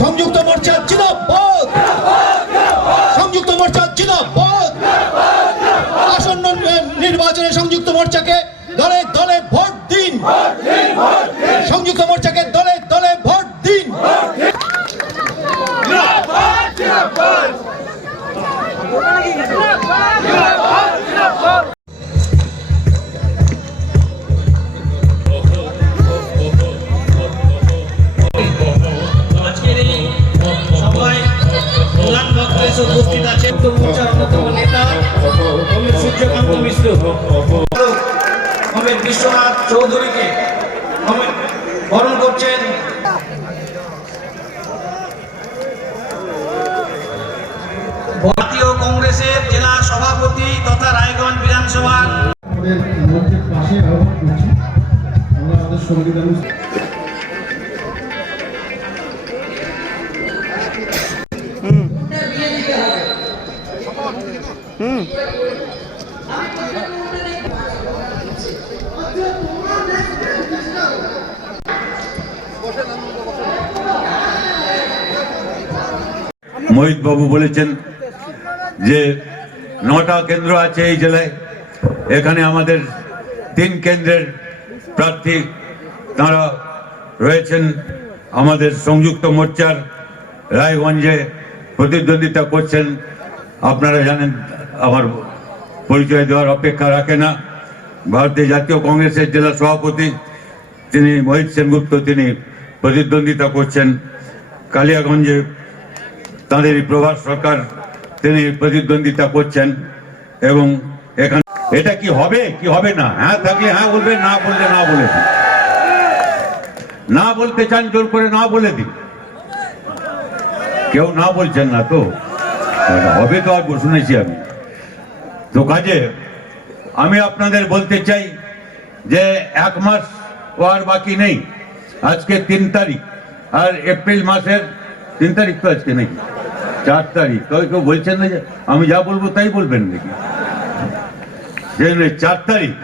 সংযুক্ত মোর্চা জিন্দাবাদ, সংযুক্ত মোর্চা জিন্দাবাদ। আসন্ন নির্বাচনে সংযুক্ত মোর্চাকে দলে দলে ভোট দিন, সংযুক্ত মোর্চাকে দলে দলে ভোট দিন। উপস্থিত আছেন মোর্চার অন্যতম নেতা সূর্যকান্ত মিশ্র, বিশ্বনাথ চৌধুরীকে বরণ করছেন। জাতীয় কংগ্রেসের জেলা সভাপতি তথা রায়গঞ্জ বিধানসভার পাশে আহ্বান করছি আমরা আমাদের সংবিধান মোহিত বাবু বলেছেন যে 9টা কেন্দ্র আছে এই জেলায়। এখানে আমাদের 3 কেন্দ্রের প্রার্থী তারা রয়েছেন। আমাদের সংযুক্ত মোর্চার রায়গঞ্জে প্রতিদ্বন্দ্বিতা করছেন। আপনারা জানেন, আমার পরিচয় দেওয়ার অপেক্ষা রাখে না। ভারতীয় জাতীয় কংগ্রেসের জেলা সভাপতি তিনি মোহিত সেনগুপ্ত, তিনি প্রতিদ্বন্দ্বিতা করছেন। কালিয়াগঞ্জে তাঁদেরই প্রভাস সরকার, তিনি প্রতিদ্বন্দ্বিতা করছেন। এবং এখানে এটা কি হবে কি হবে না, হ্যাঁ থাকলে হ্যাঁ বলবেন, না বললে না বলে দিন। না বলতে চান জোর করে না বলে দিন। কেউ না বলছেন না তো হবে তো, আর শুনেছি আমি তো। কাজে আমি আপনাদের বলতে চাই যে 1 মাস আর বাকি নেই। আজকে 3 তারিখ, আর এপ্রিল মাসের 3 তারিখ তো আজকে নেই, 4 তারিখ। কেউ বলছেন না যে আমি যা বলবো তাই বলবেন নাকি? 4 তারিখ।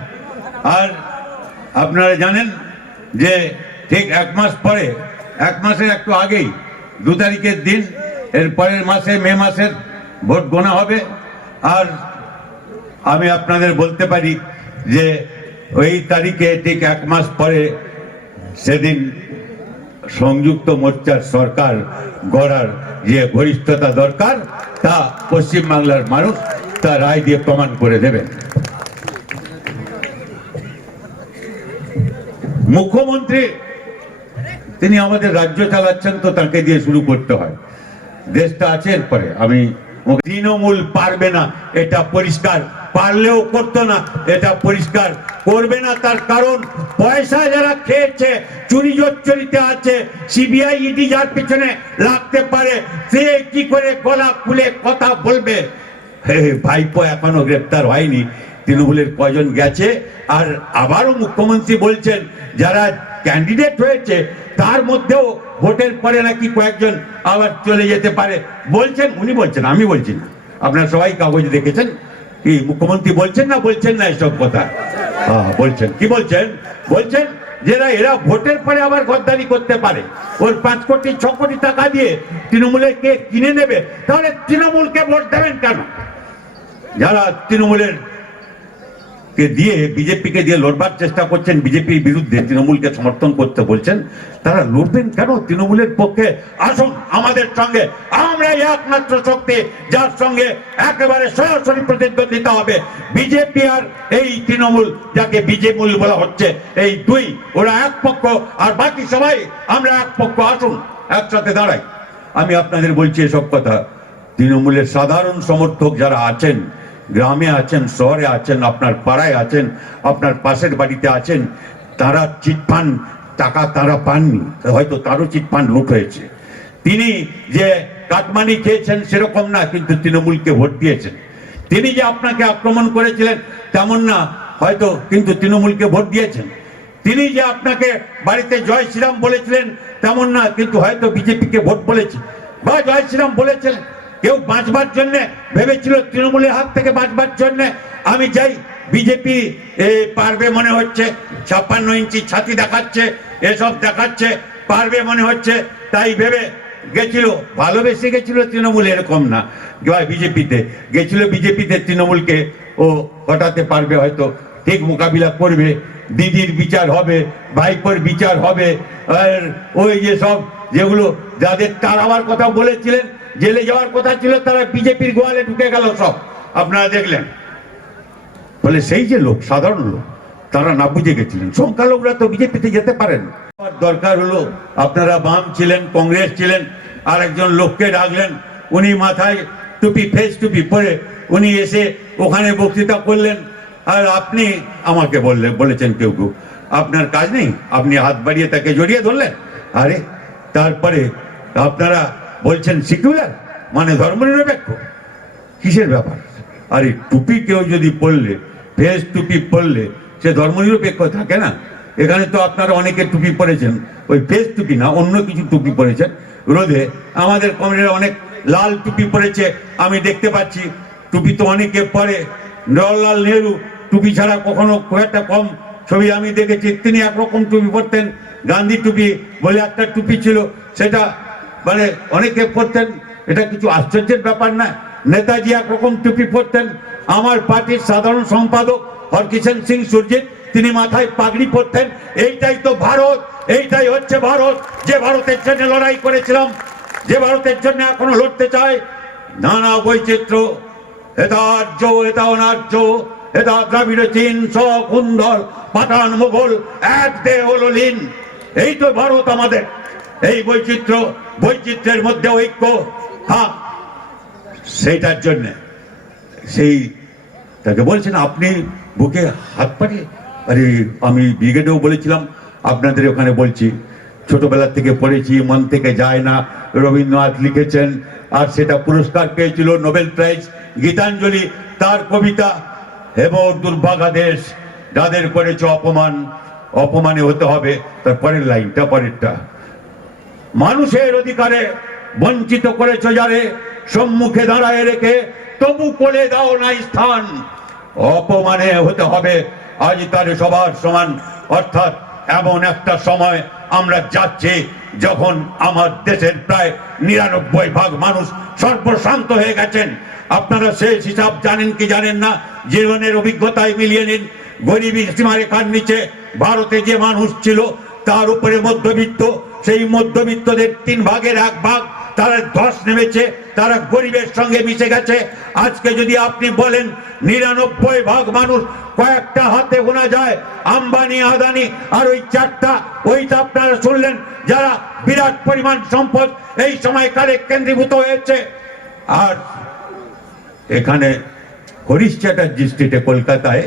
আর আপনারা জানেন যে ঠিক 1 মাস পরে, 1 মাসের একটু আগেই 2 তারিখের দিন, এর পরের মাসে মে মাসের ভোট গোনা হবে। আর আমি আপনাদের বলতে পারি যে ওই তারিখে ঠিক 1 মাস পরে সেদিন সংযুক্ত মোর্চার সরকার গড়ার যে গরিষ্ঠতা দরকার তা পশ্চিমবাংলার মানুষ তা রায় দিয়ে প্রমাণ করে দেবেন। মুখ্যমন্ত্রী তিনি আমাদের রাজ্য চালাচ্ছেন, তো তাকে দিয়ে শুরু করতে হয়। দেশটা আছে এরপরে। আমি তৃণমূল পারবে না এটা পরিষ্কার, পারলেও করতো না এটা পরিষ্কার। করবে না তার কারণ পয়সা যারা খেয়েছে, চুরি জচ্চরিতে আছে, সিবিআই ইডি যার পিছনে লাগতে পারে, সে কি করে গলা খুলে কথা বলবে? ভাইপো এখনো গ্রেপ্তার হয়নি, তৃণমূলের কয়জন গেছে। আর আবারও মুখ্যমন্ত্রী বলছেন যারা ক্যান্ডিডেট হয়েছে তার মধ্যেও ভোটের পরে নাকি কয়েকজন আবার চলে যেতে পারে বলছেন। উনি বলছেন, আমি বলছি না। আপনারা সবাই কাগজ দেখেছেন। কি মুখ্যমন্ত্রী বলছেন না বলছেন না এসব কথা? বলছেন। কি বলছেন? বলছেন যেরা এরা ভোটের পরে আবার গদ্দারি করতে পারে। ওর 5 কোটি 6 কোটি টাকা দিয়ে তৃণমূলের কে কিনে নেবে, তাহলে তৃণমূলকে ভোট দেবেন কেন? যারা তৃণমূলের কে দিয়ে বিজেপিকে দিয়ে লড়বার চেষ্টা করছেন, বিজেপির বিরুদ্ধে তৃণমূলকে সমর্থন করতে বলছেন, তারা লড়বেন কেন তৃণমূলের পক্ষে? আসুন আমাদের সঙ্গে, আমরা একমাত্র শক্তি যার সঙ্গে একেবারে সরাসরি প্রতিদ্বন্দ্বিতা হবে। বিজেপি আর এই তৃণমূল, যাকে বিজেমূল বলা হচ্ছে, এই দুই, ওরা এক পক্ষ আর বাকি সবাই আমরা এক পক্ষ। আসুন একসাথে দাঁড়াই। আমি আপনাদের বলছি এসব কথা। তৃণমূলের সাধারণ সমর্থক যারা আছেন, গ্রামে আছেন, শহরে আছেন, আপনার পাড়ায় আছেন, আপনার পাশের বাড়িতে আছেন, তারা চিটফান্ড টাকা তারা পাননি, হয়তো তারও চিটফান্ড লুট হয়েছে। তিনি যে কাটমানি খেয়েছেন সেরকম না, কিন্তু তৃণমূলকে ভোট দিয়েছেন। তিনি যে আপনাকে আক্রমণ করেছিলেন তেমন না, হয়তো কিন্তু তৃণমূলকে ভোট দিয়েছেন। তিনি যে আপনাকে বাড়িতে জয় শ্রীরাম বলেছিলেন তেমন না, কিন্তু হয়তো বিজেপিকে ভোট বলেছে বা জয় শ্রীরাম বলেছিলেন। কেউ বাঁচবার জন্য ভেবেছিল তৃণমূলের হাত থেকে বাঁচবার জন্য আমি যাই বিজেপি পারবে মনে হচ্ছে, 56 ইঞ্চি ছাতি দেখাচ্ছে, এসব দেখাচ্ছে, পারবে মনে হচ্ছে, তাই ভেবে গেছিল, ভালোবেসে গেছিল তৃণমূল, এরকম না, বিজেপিতে গেছিল, বিজেপিতে তৃণমূলকে ও হটাতে পারবে, হয়তো ঠিক মোকাবিলা করবে, দিদির বিচার হবে, ভাইপোর বিচার হবে, আর ওই যে সব যেগুলো যাদের তাড়াবার কথা বলেছিলেন, জেলে যাওয়ার কথা ছিল, তারা বিজেপির গোয়ালে ঢুকে গেল সব, আপনারা দেখলেন। বলে সেই যে লোক, সাধারণ লোক, তারা না বুঝে গেছিলেন, সংখ্যালঘুরা তো বিজেপিতে যেতে পারেন। দরকার হলো, আপনারা বাম ছিলেন, কংগ্রেস ছিলেন, আর একজন লোককে ডাকলেন, উনি মাথায় টুপি, ফেস টুপি পরে উনি এসে ওখানে বক্তৃতা করলেন, আর আপনি আমাকে বলেছেন কেউ কেউ আপনার কাজ নেই, আপনি হাত বাড়িয়ে তাকে জড়িয়ে ধরলেন। আরে তারপরে আপনারা বলছেন সিকুলার মানে ধর্মনিরপেক্ষ, কিসের ব্যাপার? আরে টুপি কেউ যদি পরলে, ফেস টুপি পরলে সে ধর্মনিরপেক্ষ থাকে না? এখানে তো আপনারা অনেকে টুপি পরেছেন, ওই ফেস টুপি না, অন্য কিছু টুপি পরেছেন রোদে। আমাদের কমিটির অনেক লাল টুপি পরেছে, আমি দেখতে পাচ্ছি, টুপি তো অনেকে পরে। জওয়াহরলাল নেহরু টুপি ছাড়া কখনো খুব একটা কম ছবি আমি দেখেছি, তিনি একরকম টুপি পরতেন। গান্ধী টুপি বলে একটা টুপি ছিল, সেটা মানে অনেকে পরতেন, এটা কিছু আশ্চর্যের ব্যাপার না। নেতাজি একরকম টুপি পরতেন। আমার পার্টির সাধারণ সম্পাদক হরকিষেণ সিং সুরজিৎ, তিনি মাথায় পাগড়ি পরতেন। এইটাই তো ভারত, এইটাই হচ্ছে ভারত, যে ভারতের জন্য লড়াই করেছিলাম, যে ভারতের জন্য এখনো লড়তে চাই। নানা বৈচিত্র্য, এটা আর্য, এটা অনার্য, এটা দ্রাবিড়, চীন, সুন্দর, পাঠান, মুঘল, এক দেহ হলো লীন। এই তো ভারত আমাদের। এই বৈচিত্র্যের মধ্যে ঐক্য, হ্যাঁ, সেইটার জন্য সেই তাকে বলছেন আপনি বুকে হাত পাড়িয়ে। আরে আমি ব্রিগেডেও বলেছিলাম, আপনাদের ওখানে বলছি, ছোটবেলা থেকে পড়েছি, মন থেকে যায় না, রবীন্দ্রনাথ লিখেছেন, আর সেটা পুরস্কার পেয়েছিল, নোবেল প্রাইজ, গীতাঞ্জলি, তার কবিতা। হেবর দুর্ভাগা দেশ, যাদের করেছে অপমান, অপমানে হতে হবে। তার পরের লাইনটা, পরেরটা, মানুষের অধিকারে বঞ্চিত করেছ যারে, সম্মুখে দাঁড়ায় রেখে তবু কোলে দাও না স্থান, অপমানে হতে হবে আজ তার সবার সমান। অর্থাৎ এমন একটা সময় আমরা যাচ্ছি যখন আমার দেশের প্রায় ৯৯% মানুষ সর্বশান্ত হয়ে গেছেন। আপনারা শেষ হিসাব জানেন কি জানেন না, জীবনের অভিজ্ঞতায় মিলিয়ে নিন। গরিবী সীমারেখার নিচে ভারতে যে মানুষ ছিল, তার উপরে মধ্যবিত্ত, সেই মধ্যবিত্তদের 1/3 তারা ধস নেমেছে, তারা গরিবের সঙ্গে মিশে গেছে। আজকে যদি আপনি বলেন ৯৯% মানুষ, কয়েকটা হাতে গোনা যায়, আম্বানি, আদানি, আর ওই 4টা, ওইটা আপনারা শুনলেন, যারা বিরাট পরিমাণ সম্পদ এই সময়কালে কেন্দ্রীভূত হয়েছে। আর এখানে হরিশ চ্যাটার্জি স্ট্রিটে কলকাতায়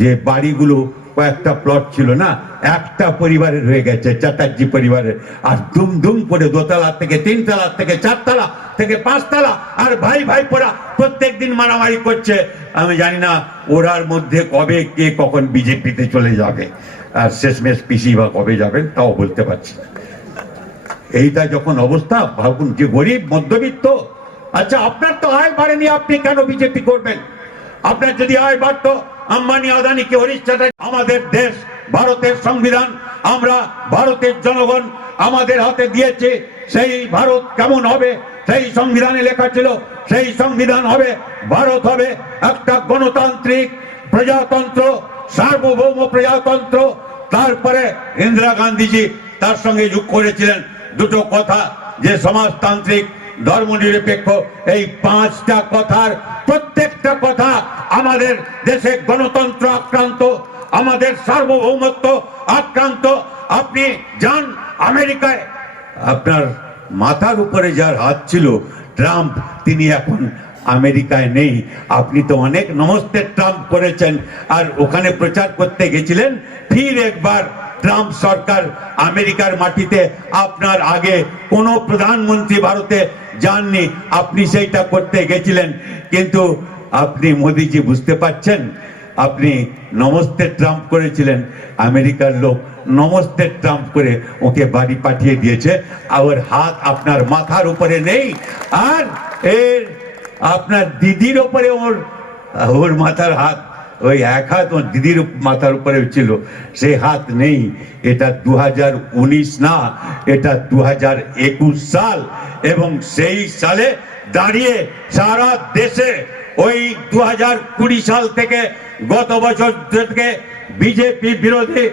যে বাড়িগুলো কয়েকটা প্লট ছিল না, একটা পরিবারের হয়ে গেছে, চ্যাটার্জি পরিবারের। আর দুম দুম করে 2তলা থেকে 3তলা থেকে 4তলা থেকে 5তলা, আর ভাই ভাইপোরা প্রত্যেক দিন মারামারি করছে। আমি জানি না ওরার মধ্যে কবে কে কখন বিজেপিতে চলে যাবে, আর শেষমেশ পিসি বা কবে যাবেন তাও বলতে পারছি না। এইটা যখন অবস্থা, ভাবুন, যে গরিব মধ্যবিত্ত। আচ্ছা, আপনার তো আয় বাড়েনি, আপনি কেন বিজেপি করবেন? আপনার যদি আয় বাড়তো, আম্বানি, আদানিকে, হরিশ চ্যাটার্জি, আমাদের দেশ, ভারতের সংবিধান, আমরা ভারতের জনগণ আমাদের হাতে দিয়েছে। সেই ভারত কেমন হবে? সেই সংবিধানে লেখা ছিল, সেই সংবিধান হবে, ভারত হবে একটা গণতান্ত্রিক প্রজাতন্ত্র, সার্বভৌম প্রজাতন্ত্র। তারপরে ইন্দিরা গান্ধীজি তার সঙ্গে যোগ করেছিলেন দুটো কথা, যে সমাজতান্ত্রিক, ধর্মনিরপেক্ষ। এই 5টা কথার প্রত্যেকটা কথা আমাদের দেশে গণতন্ত্র আক্রান্ত, আমাদের সার্বভৌমত্ব আক্রান্ত। আপনি যান আমেরিকায়, আপনার মাথার উপরে যার হাত ছিল ট্রাম্প, তিনি এখন আমেরিকায় নেই। আপনি তো অনেক নমস্তে ট্রাম্প করেছেন, আর ওখানে প্রচার করতে গেছিলেন। ফির একবার ট্রাম্প সরকার আমেরিকার মাটিতে, আপনার আগে কোনো প্রধানমন্ত্রী ভারতে যাননি, আপনি সেইটা করতে গেছিলেন। কিন্তু আপনি মোদিজি বুঝতে পারছেন, আপনি নমস্তে ট্রাম্প করেছিলেন, আমেরিকার লোক নমস্তে ট্রাম্প করে ওকে বাড়ি পাঠিয়ে দিয়েছে। আর হাত আপনার মাথার উপরে নেই, আর এর আপনার দিদির ওপরে ওর মাথার হাত। ওই এক হাত ওর দিদির মাথার উপরে ছিল, সেই হাত নেই। এটা 2019 না, এটা 2021 সাল, এবং সেই সালে দাঁড়িয়ে সারা দেশে ওই 2020 সাল থেকে গত বছর থেকে বিজেপি বিরোধী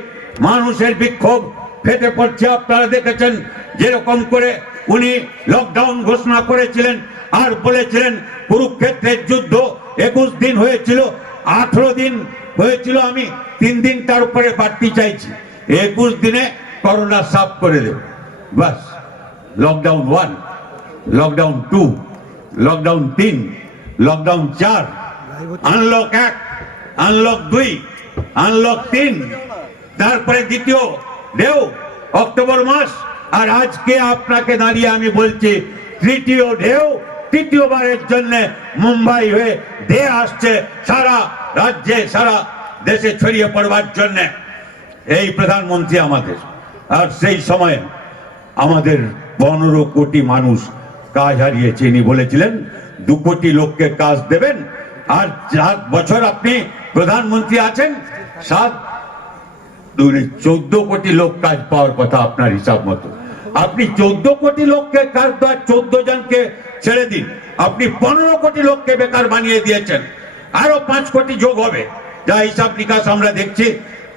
মানুষের বিক্ষোভ ফেটে পড়ছে। আপনারা দেখেছেন যেরকম করে উনি লকডাউন ঘোষণা করেছিলেন আর বলেছিলেন কুরুক্ষেত্রের যুদ্ধ 21 দিন হয়েছিল, 18 দিন হয়েছিল, আমি 3 দিন তার উপরে বাড়তি চাইছি, 21 দিনে করোনা সাফ করে দেব। বাস, lockdown 1, lockdown 2, lockdown 3, lockdown 4, unlock 1, unlock 2, unlock 3, তারপরে দ্বিতীয় ঢেউ অক্টোবর মাস, আর আজকে আপনাকে দাঁড়িয়ে আমি বলছি তৃতীয় ঢেউ তৃতীয়বারের জন্য মুম্বাই হয়ে ধেয়ে আসছে সারা রাজ্যে, সারা দেশে ছড়িয়ে পড়বার জন্য এই প্রধানমন্ত্রী আমাদের। আর সেই সময়ে আমাদের 15 কোটি মানুষ কাজ হারিয়েছে। ইনি বলেছিলেন 2 কোটি লোককে কাজ দেবেন, আর 4 বছর আপনি প্রধানমন্ত্রী আছেন, 14 কোটি লোক কাজ পাওয়ার কথা আপনার হিসাব মতো। আপনি 14 কোটি লোককে কাজ দেওয়ার, 14 জনকে ছেড়ে দিন, আপনি 15 কোটি লোককে বেকার বানিয়ে দিয়েছেন। আরো 5 কোটি যোগ হবে, যা হিসাব নিকাশ আমরা দেখছি।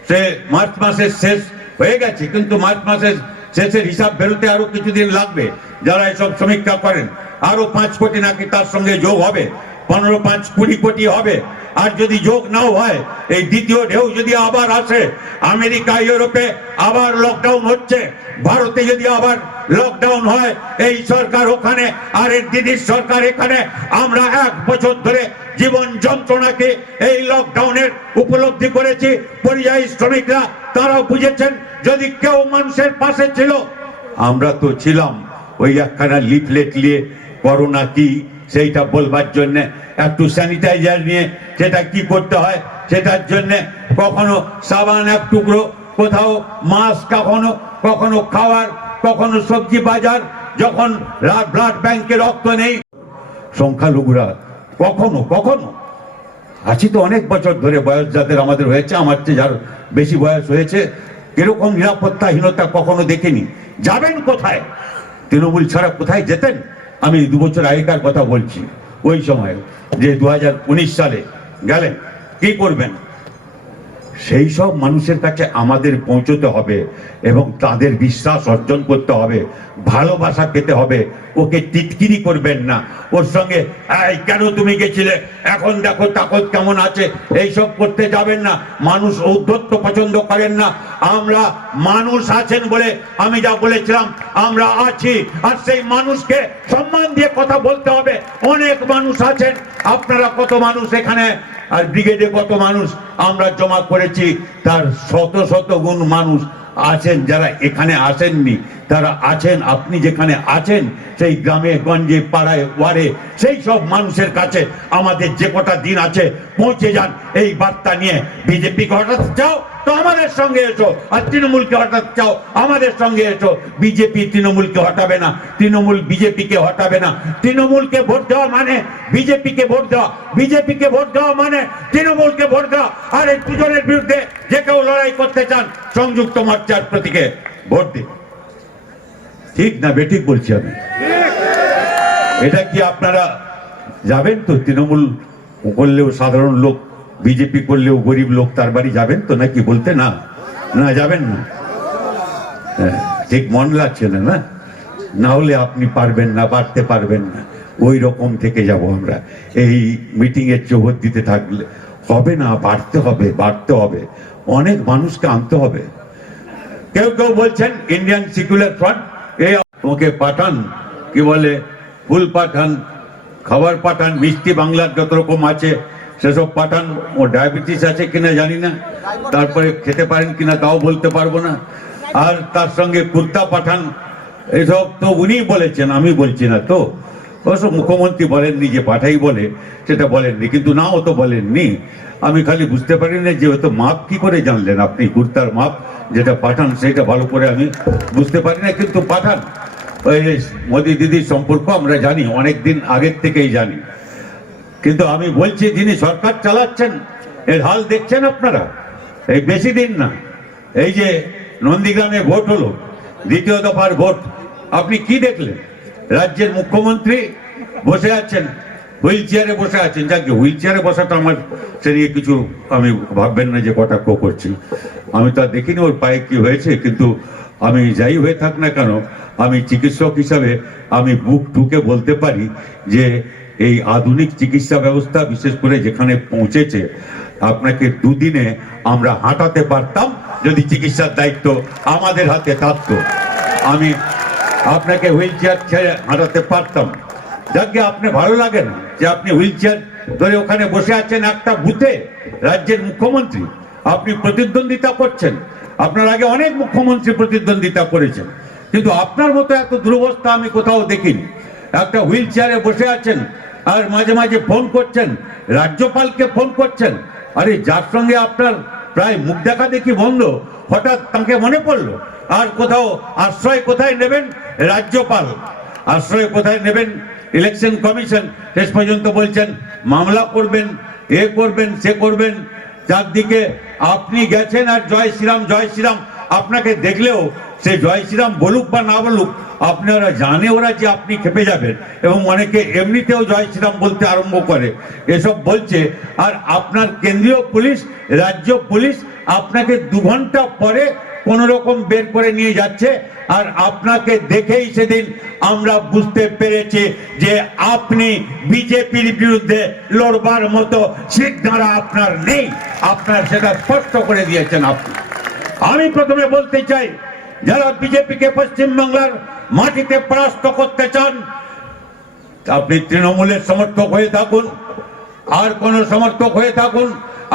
সে মার্চ মাসের শেষ হয়ে গেছে, কিন্তু মার্চ মাসের শেষের হিসাব বেরোতে আরো কিছুদিন লাগবে। যারা এসব সমীক্ষা করেন, আরো 5 কোটি নাকি তার সঙ্গে যোগ হবে, 15, 5, 20 কোটি হবে। আর যদি যোগ নাও হয়, এই দ্বিতীয় ঢেউ যদি আবার আসে, আমেরিকা ইউরোপে আবার লকডাউন হচ্ছে, ভারতে যদি আবার লকডাউন হয়, এই সরকার ওখানে আর এর দিদির সরকার এখানে, আমরা 1 বছর ধরে জীবন যন্ত্রণাকে এই লকডাউনের উপলব্ধি করেছি। পরিযায়ী শ্রমিকরা তারাও বুঝেছেন, যদি কেউ মানুষের পাশে ছিল, আমরা তো ছিলাম। ওই একখানা লিফলেট নিয়ে করোনা কি সেইটা বলবার জন্য, একটু স্যানিটাইজার নিয়ে সেটা কি করতে হয় সেটার জন্য, কখনো সাবান 1 টুকরো, কোথাও মাস্ক, কখনো খাওয়ার, কখনো সবজি বাজার, যখন ব্লাড ব্যাংকে রক্ত নেই। সংখ্যালঘুরা কখনো আছি তো অনেক বছর ধরে, বয়স যাদের আমাদের হয়েছে, আমার চেয়ে যার বেশি বয়স হয়েছে, এরকম নিরাপত্তাহীনতা কখনো দেখিনি। যাবেন কোথায়? তৃণমূল ছাড়া কোথায় যেতেন? আমি 2 বছর আগেকার কথা বলছি, ওই সময় যে 2019 সালে গেলেন, কি করবেন? সেই সব মানুষের কাছে আমাদের পৌঁছতে হবে এবং তাদের বিশ্বাস অর্জন করতে হবে, ভালোবাসা পেতে হবে। ওকে টিটকিরি করবেন না, ওর সঙ্গে এই কেন তুমি গেছিলে, এখন দেখো তাকত কেমন আছে, এইসব করতে যাবেন না। মানুষ ঔদ্ধত্য পছন্দ করেন না। আমরা মানুষ আছেন বলে আমি যা বলেছিলাম, আমরা আছি, আর সেই মানুষকে সম্মান দিয়ে কথা বলতে হবে। অনেক মানুষ আছেন, আপনারা কত মানুষ এখানে, আর ব্রিগেডে কত মানুষ আমরা জমা করেছি, তার শত গুণ মানুষ আছেন যারা এখানে আসেননি, তারা আছেন। আপনি যেখানে আছেন, সেই গ্রামে গঞ্জে পাড়ায় ওয়ারে, সেই সব মানুষের কাছে আমাদের যে কটা দিন আছে পৌঁছে যান এই বার্তা নিয়ে। বিজেপিকে হটাতে চাও তো আমাদের সঙ্গে এসো, আর তৃণমূলকে হটাতে চাও আমাদের সঙ্গে এসো। বিজেপি তৃণমূলকে হটাবে না, তৃণমূল বিজেপিকে হটাবে না। তৃণমূলকে ভোট দেওয়া মানে বিজেপিকে ভোট দেওয়া, বিজেপিকে ভোট দেওয়া মানে তৃণমূলকে ভোট দেওয়া। আর এই দুজনের বিরুদ্ধে যে কেউ লড়াই করতে চান, সংযুক্ত মোর্চার প্রতীকে ভোট দিন। ঠিক না বেঠিক বলছি আমি? এটা কি আপনারা যাবেন তো? তৃণমূল করলেও সাধারণ লোক, বিজেপি করলেও গরিব লোক তার বাড়ি যাবেন তো নাকি? বলতে না, না যাবেন না। ঠিক মন লাগছে না, না হলে আপনি পারবেন না, বাড়তে পারবেন না। ওই রকম থেকে যাব আমরা। এই মিটিং এর জোহর দিতে থাকলে হবে না, বাড়তে হবে, অনেক মানুষকে আনতে হবে। কেউ বলছেন ইন্ডিয়ান সেকুলার ফ্রন্ট, এই ওকে পাঠান, কি বলে, ফুল পাঠান, খাবার পাঠান, মিষ্টি বাংলার যত রকম আছে সেসব পাঠান। ও ডায়াবেটিস আছে কিনা জানি না, তারপরে খেতে পারেন কিনা তাও বলতে পারবো না। আর তার সঙ্গে কুর্তা পাঠান, এসব তো উনি বলেছেন, আমি বলছি না তো। অবশ্য মুখ্যমন্ত্রী বলেননি যে পাঠাই বলে, সেটা বলেননি, কিন্তু নাও তো বলেননি। আমি খালি বুঝতে পারি না যে হয়তো মাপ কি করে জানলেন আপনি, কুর্তার মাপ যেটা পাঠান সেটা ভালো করে আমি বুঝতে পারি না, কিন্তু পাঠান। ওই মোদি দিদির সম্পর্ক আমরা জানি, অনেক দিন আগের থেকেই জানি। কিন্তু আমি বলছি, যিনি সরকার চালাচ্ছেন এর হাল দেখছেন আপনারা। এই বেশি দিন না, এই যে নন্দীগ্রামে ভোট হলো, দ্বিতীয় দফার ভোট, আপনি কি দেখলেন? রাজ্যের মুখ্যমন্ত্রী বসে আছেন, হুইল চেয়ারে বসে আছেন। যাকে হুইল চেয়ারে বসাটা আমার সে নিয়ে কিছু আমি ভাববেন না যে কটাক্ষ করছি, আমি তো আর দেখিনি ওর পায়ে কি হয়েছে। কিন্তু আমি যাই হয়ে থাক না কেন, আমি চিকিৎসক হিসাবে আমি বুক ঠুকে বলতে পারি যে এই আধুনিক চিকিৎসা ব্যবস্থা বিশেষ করে যেখানে পৌঁছেছে, আপনাকে দুদিনে আমরা হাঁটাতে পারতাম যদি চিকিৎসার দায়িত্ব আমাদের হাতে থাকতো। আমি আপনাকে হুইল চেয়ার ছেড়ে হাঁটাতে পারতাম। যাকে আপনি ভালো লাগে না যে আপনি হুইল চেয়ার ধরে ওখানে বসে আছেন একটা বুথে, রাজ্যের মুখ্যমন্ত্রী, আপনি প্রতিদ্বন্দ্বিতা করছেন। আপনার আগে অনেক মুখ্যমন্ত্রী প্রতিদ্বন্দ্বিতা করেছেন, কিন্তু আপনার মতো এত দুরবস্থা আমি কোথাও দেখিনি। একটা হুইল চেয়ারে বসে আছেন আর মাঝে মাঝে ফোন করছেন, রাজ্যপালকে ফোন করছেন। আরে যার সঙ্গে আপনার প্রায় মুখ দেখা দেখি বন্ধ, হঠাৎ তাকে মনে পড়লো। আর কোথাও আশ্রয় কোথায় নেবেন? রাজ্যপাল। আশ্রয় কোথায় নেবেন? Election commission. শেষ পর্যন্ত বলছেন মামলা করবেন, এ করবেন, সে করবেন। চারদিকে আপনি গেছেন আর জয় শ্রীরাম জয় শ্রীরাম। আপনাকে দেখলেও সে জয় শ্রীরাম বলুক বা না বলুক, আপনারা জানে ওরা যে আপনি খেপে যাবেন, এবং অনেকে এমনিতেও জয় শ্রীরাম বলতে আরম্ভ করে, এসব বলছে। আর আপনার কেন্দ্রীয় পুলিশ, রাজ্য পুলিশ আপনাকে 2 ঘন্টা পরে কোন রকম বের করে নিয়ে যাচ্ছে। আর আপনাকে দেখেই সেদিন আমরা বুঝতে পেরেছি যে আপনি বিজেপির বিরুদ্ধে লড়বার মতো সিদ্ধারা আপনার নেই। আপনার সেটা স্পষ্ট করে দিয়েছেন আপনি। আমি প্রথমে বলতে চাই, যারা বিজেপিকে পশ্চিমবাংলার মাটিতে পরাস্ত করতে চান, আপনি তৃণমূলের সমর্থক হয়ে থাকুন, আর কোন সমর্থক হয়ে থাকুন,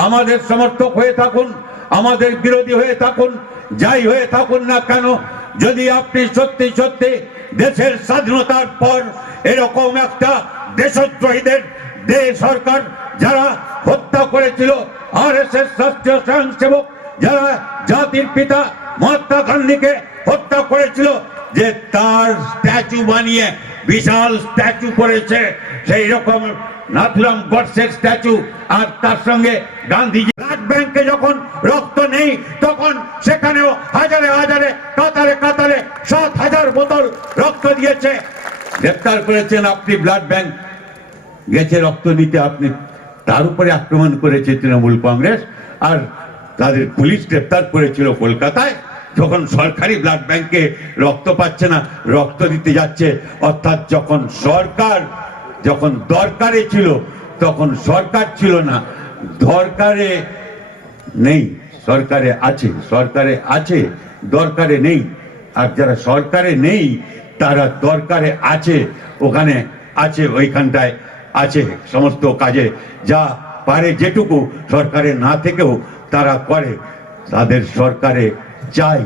আমাদের সমর্থক হয়ে থাকুন, আমাদের বিরোধী হয়ে থাকুন, যাই হয়ে থাকুন না কেন, যদি আপনি সত্যি সত্যি দেশের স্বাধীনতার পর এরকম একটা দেশদ্রোহীদের সরকার যারা হত্যা করেছিল, আরএসএস রাষ্ট্রীয় স্বয়ংসেবক যারা জাতির পিতা মহাত্মা গান্ধীকে হত্যা করেছিল, যে তার স্ট্যাচু বানিয়ে বিশাল স্ট্যাচু করেছে, সেই রকম নাথুরাম গডসের স্ট্যাচু, আর তার সঙ্গে গান্ধীজি। ব্লাড ব্যাংকে যখন রক্ত নেই, তখন সেখানেও হাজারে হাজারে কাতারে কাতারে 7,000 বোতল রক্ত দিয়েছে। গ্রেপ্তার করেছেন আপনি, ব্লাড ব্যাংক গেছে রক্ত নিতে, আপনি তার উপরে আক্রমণ করেছে তৃণমূল কংগ্রেস। আর তাদের পুলিশ গ্রেপ্তার করেছিল কলকাতায়, যখন সরকারি ব্লাড ব্যাংকে রক্ত পাচ্ছে না, রক্ত দিতে যাচ্ছে। অর্থাৎ যখন সরকার যখন দরকারে ছিল, তখন সরকার ছিল না, দরকারে নেই, সরকারে আছে, সরকারে আছে, দরকারে নেই। আর যারা সরকারে নেই তারা দরকারে আছে, ওখানে আছে, ওইখানটায় আছে, সমস্ত কাজে যা পারে যেটুকু সরকারে না থেকেও তারা করে। তাদের সরকারে চাই,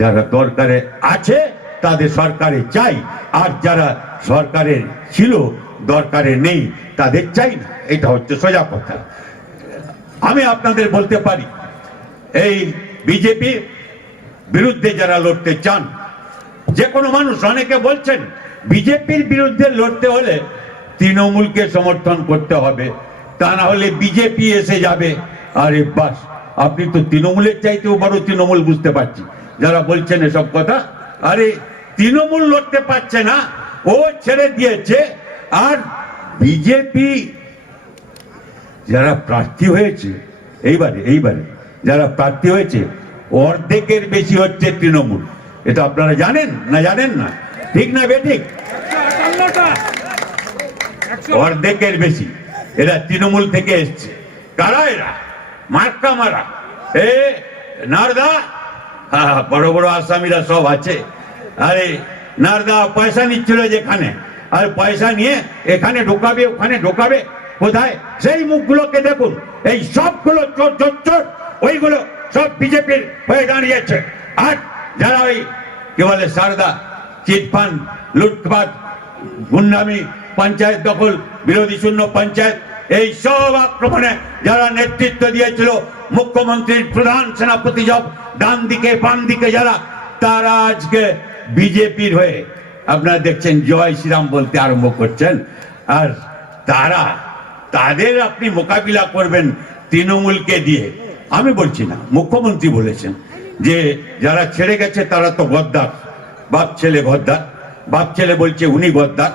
যারা দরকারে আছে তাদের সরকারে চাই, আর যারা সরকারে ছিল দরকারে নেই তাদের চাই না। এটা হচ্ছে সোজা কথা। আমি আপনাদের বলতে পারি, এই বিজেপি বিরুদ্ধে যারা লড়তে চান, যে কোনো মানুষ, অনেকে বলছেন বিজেপির বিরুদ্ধে লড়তে হলে তৃণমূলকে সমর্থন করতে হবে, তা না হলে বিজেপি এসে যাবে। আরে বাস, আপনি তো তৃণমূলের চাইতেও বড় তৃণমূল, বুঝতে পারছি যারা বলছেন এসব কথা। আরে তৃণমূল লড়তে পারছে না, ও ছেড়ে দিয়েছে। আর বিজেপি যারা প্রার্থী হয়েছে, এইবারে যারা প্রার্থী হয়েছে, অর্ধেকের বেশি হচ্ছে তৃণমূল। এটা আপনারা জানেন না? জানেন না? ঠিক না বেঠিক? অর্ধেকের বেশি এরা তৃণমূল থেকে এসছে। কারা এরা? মার্কা মারা, এ নারদা, বড় বড় আসামিরা সব আছে। আরে নারদা পয়সা নিচ্ছিল যেখানে, আর পয়সা নিয়ে এখানে ঢোকাবে, ওখানে ঢোকাবে। কোথায়? সেই মুখগুলোকে দেখুন, এই সবগুলো চোর চোর চোর, ওইগুলো সব বিজেপির হয়ে দাঁড়িয়েছে। আর যারা ওই কি বলে সারদা, চিটফান্ড, লুটপাট, গুন্ডামি, পঞ্চায়েত দখল, বিরোধী শূন্য পঞ্চায়েত, এই সব আক্রমণে যারা নেতৃত্ব দিয়েছিল, মুখ্যমন্ত্রীর প্রধান সেনাপতি সব ডান দিকে বাম দিকে যারা, তারা আজকে বিজেপির হয়ে আপনারা দেখছেন জয় শ্রীরাম বলতে আরম্ভ করছেন। আর তাদের আপনি মোকাবিলা করবেন তৃণমূলকে দিয়ে, আমি বলছি না, মুখ্যমন্ত্রী বলেছেন যে যারা ছেড়ে গেছে তারা তো গদ্দার, বাপ ছেলে গদ্দার, বাপ ছেলে বলছে উনি গদ্দার,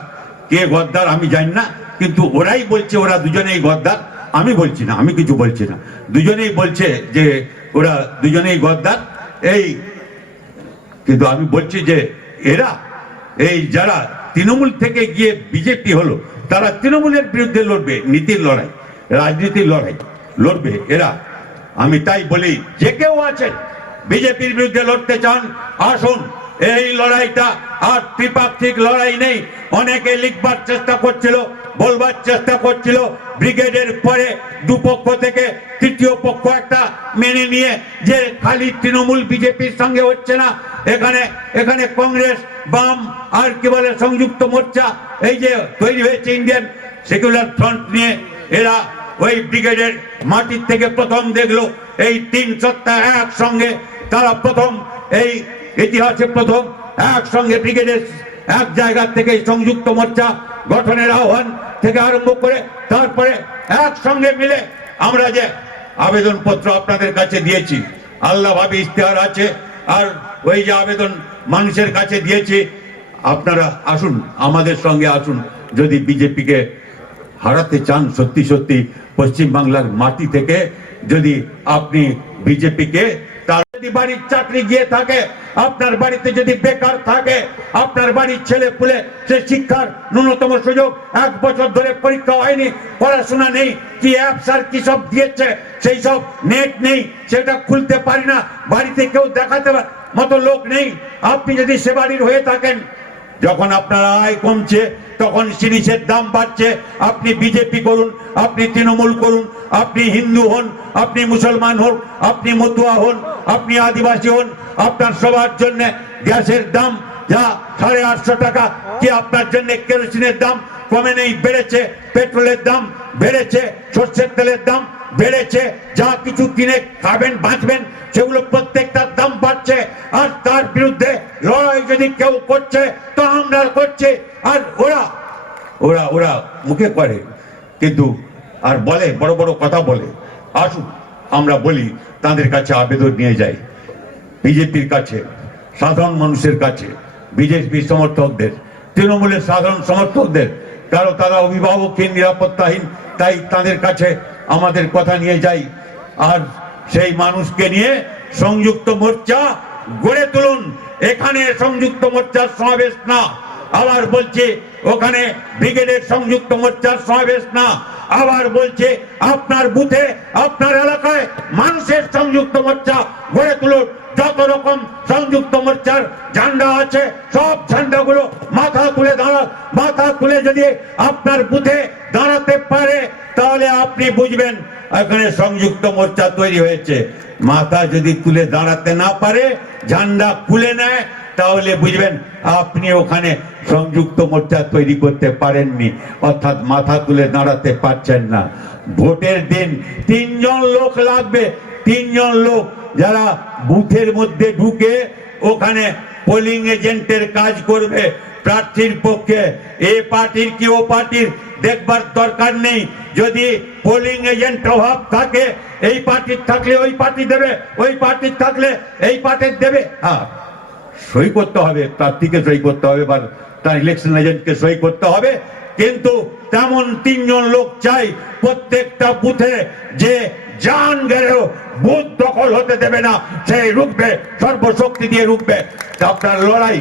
কে গদ্দার আমি জানি না, কিন্তু ওরাই বলছে ওরা দুজনেই গদ্দার, আমি বলছি না, আমি কিছু বলছি না, দুজনেই বলছে যে ওরা দুজনেই গদ্দার। এই কিন্তু আমি বলছি যে এরা এই যারা তৃণমূল থেকে গিয়ে বিজেপি হলো, তারা তৃণমূলের বিরুদ্ধে লড়বে, নীতির লড়াই, রাজনীতির লড়াই লড়বে এরা। আমি তাই বলি যে কেউ আছেন বিজেপির বিরুদ্ধে লড়তে চান, আসুন। এই লড়াইটা আর ত্রিপাক্ষিক লড়াই নেই। অনেকে লিখবার চেষ্টা করছিল, বলবার চেষ্টা করছিল, ব্রিগেডের পরে দুপক্ষ থেকে তৃতীয় পক্ষ একটা মেনে নিয়ে যে খালি তৃণমূল বিজেপির সঙ্গে হচ্ছে না, এখানে কংগ্রেস, বাম আর কি বলে সংযুক্ত মোর্চা, এই যে তৈরি হয়েছে ইন্ডিয়ান সেকুলার ফ্রন্ট নিয়ে, এরা ওই ব্রিগেডের মাটির থেকে প্রথম দেখলো এই 3 সত্তা একসঙ্গে, তারা প্রথম এই ইতিহাসে প্রথম একসঙ্গে ব্রিগেডের এক জায়গা থেকে সংযুক্ত মোর্চা গঠনের আহ্বান থেকে আরম্ভ করে তারপরে একসঙ্গে মিলে আমরা যে আবেদনপত্র আপনাদের কাছে দিয়েছি, আল্লাহভাবে ইশতেহার আছে, আর ওই যে আবেদন মানুষের কাছে দিয়েছি, আপনারা আসুন, আমাদের সঙ্গে আসুন। যদি বিজেপিকে হারাতে চান সত্যি সত্যি পশ্চিমবাংলার মাটি থেকে, যদি আপনি বিজেপিকে, তার যদি বাড়ির চাকরি গিয়ে থাকে, আপনার বাড়িতে যদি বেকার থাকে, আপনার বাড়ির ছেলে পুলে সে শিক্ষার ন্যূনতম সুযোগ, 1 বছর ধরে পরীক্ষা হয়নি, পড়াশোনা নেই, কি অ্যাপস আর কি সব দিয়েছে, সেই সব নেট নেই, সেটা খুলতে পারি না, বাড়িতে কেউ দেখাতে মতো লোক নেই, আপনি যদি সে বাড়ির হয়ে থাকেন, যখন আপনার আয় কমছে তখন জিনিসের দাম বাড়ছে, আপনি বিজেপি করুন, আপনি তৃণমূল করুন, আপনি হিন্দু হন, আপনি মুসলমান হন, আপনি মতুয়া হন, আপনি আদিবাসী হন, আপনার সবার জন্য গ্যাসের দাম যা 850 টাকা, কি আপনার জন্য কেরোসিনের দাম কমে নেই, বেড়েছে, পেট্রোলের দাম বেড়েছে, সর্ষের তেলের দাম বেড়েছে, যা কিছু কিনে খাবেন বাঁচবেন সেগুলো প্রত্যেকটার দাম বাড়ছে, আর তার বিরুদ্ধে লড়াই যদি কেউ করছে তো আমরা করছি, আর ওরা ওরা ওরা মুখে করে কিন্তু আর বলে, বড় বড় কথা বলে। আসুন আমরা বলি, তাদের কাছে আবেদন নিয়ে যাই, বিজেপির কাছে, সাধারণ মানুষের কাছে, বিজেপি সমর্থকদের, তৃণমূলের সাধারণ সমর্থকদের, কারণ তারা অভিভাবকহীন, নিরাপত্তাহীন, তাই তাদের কাছে আমাদের কথা নিয়ে যাই। আর সেই মানুষকে নিয়ে সংযুক্ত মোর্চা গড়ে তুলুন। এখানে সংযুক্ত মোর্চার সমাবেশ না, আবার বলছে ওখানে ব্রিগেডের সংযুক্ত মোর্চার সমাবেশ না, আবার বলছে আপনার বুথে, আপনার এলাকায় মানুষের সংযুক্ত মোর্চা গড়ে তুলুন। যত রকম সংযুক্ত মোর্চার ঝান্ডা আছে সব ঝান্ডাগুলো মাথা তুলে মাথা তুলে যদি আপনার বুথে দাঁড়াতে পারে, তাহলে আপনি বুঝবেন এখানে সংযুক্ত মোর্চা তৈরি হয়েছে। মাথা যদি তুলে দাঁড়াতে না পারে, ঝান্ডা খুলে নেয়, তাহলে বুঝবেন আপনি ওখানে সংযুক্ত মোর্চা তৈরি করতে পারেননি, অর্থাৎ মাথা তুলে দাঁড়াতে পারছেন না। ভোটের দিন 3 জন লোক লাগবে, 3 জন লোক যারা বুথের মধ্যে ঢুকে ওখানে পোলিং এজেন্টের কাজ করবে প্রার্থীর পক্ষে। এ পার্টির কি ও পার্টির দেখবার দরকার নেই। যদি পোলিং এজেন্ট অভাব থাকে, এই পার্টির থাকলে ওই পার্টি দেবে, ওই পার্টির থাকলে এই পার্টির দেবে। হ্যাঁ, সই করতে হবে, প্রার্থীকে সই করতে হবে বা তার ইলেকশন এজেন্টকে সই করতে হবে, কিন্তু তেমন 3 জন লোক চাই প্রত্যেকটা বুথে, যে জান গেলেও বুথ দখল হতে দেবে না, সেই রুখবে, সর্বশক্তি দিয়ে রুখবে। আপনার লড়াই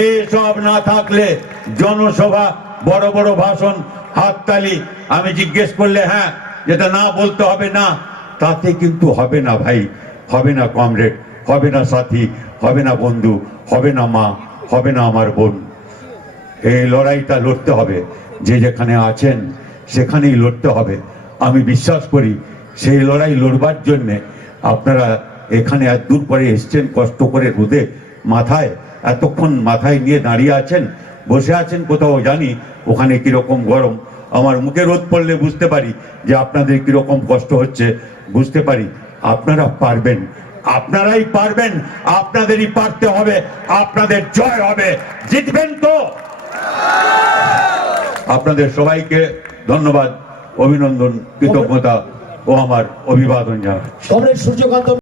এসব না থাকলে জনসভা, বড় বড় ভাষণ, হাততালি, আমি জিজ্ঞেস করলে হ্যাঁ যেটা না বলতে হবে না, তাতে কিন্তু হবে না ভাই, হবে না কমরেড, হবে না সাথী, হবে না বন্ধু, হবে না মা, হবে না আমার বোন। এই লড়াইটা লড়তে হবে, যে যেখানে আছেন সেখানেই লড়তে হবে। আমি বিশ্বাস করি সেই লড়াই লড়বার জন্যে আপনারা এখানে এত দূর করে এসছেন, কষ্ট করে রোদে মাথায় এতক্ষণ মাথায় নিয়ে দাঁড়িয়ে আছেন, বসে আছেন কোথাও জানি ওখানে কিরকম গরম। আমার মুখে রোদ পড়লে বুঝতে পারি যে আপনাদের কিরকম কষ্ট হচ্ছে, বুঝতে পারি। আপনারা পারবেন, আপনারাই পারবেন, আপনাদেরই পারতে হবে, আপনাদের জয় হবে, জিতবেন তো। আপনাদের সবাইকে ধন্যবাদ, অভিনন্দন, কৃতজ্ঞতা ও আমার অভিবাদন জানাচ্ছি। কমরেড সূর্যকান্ত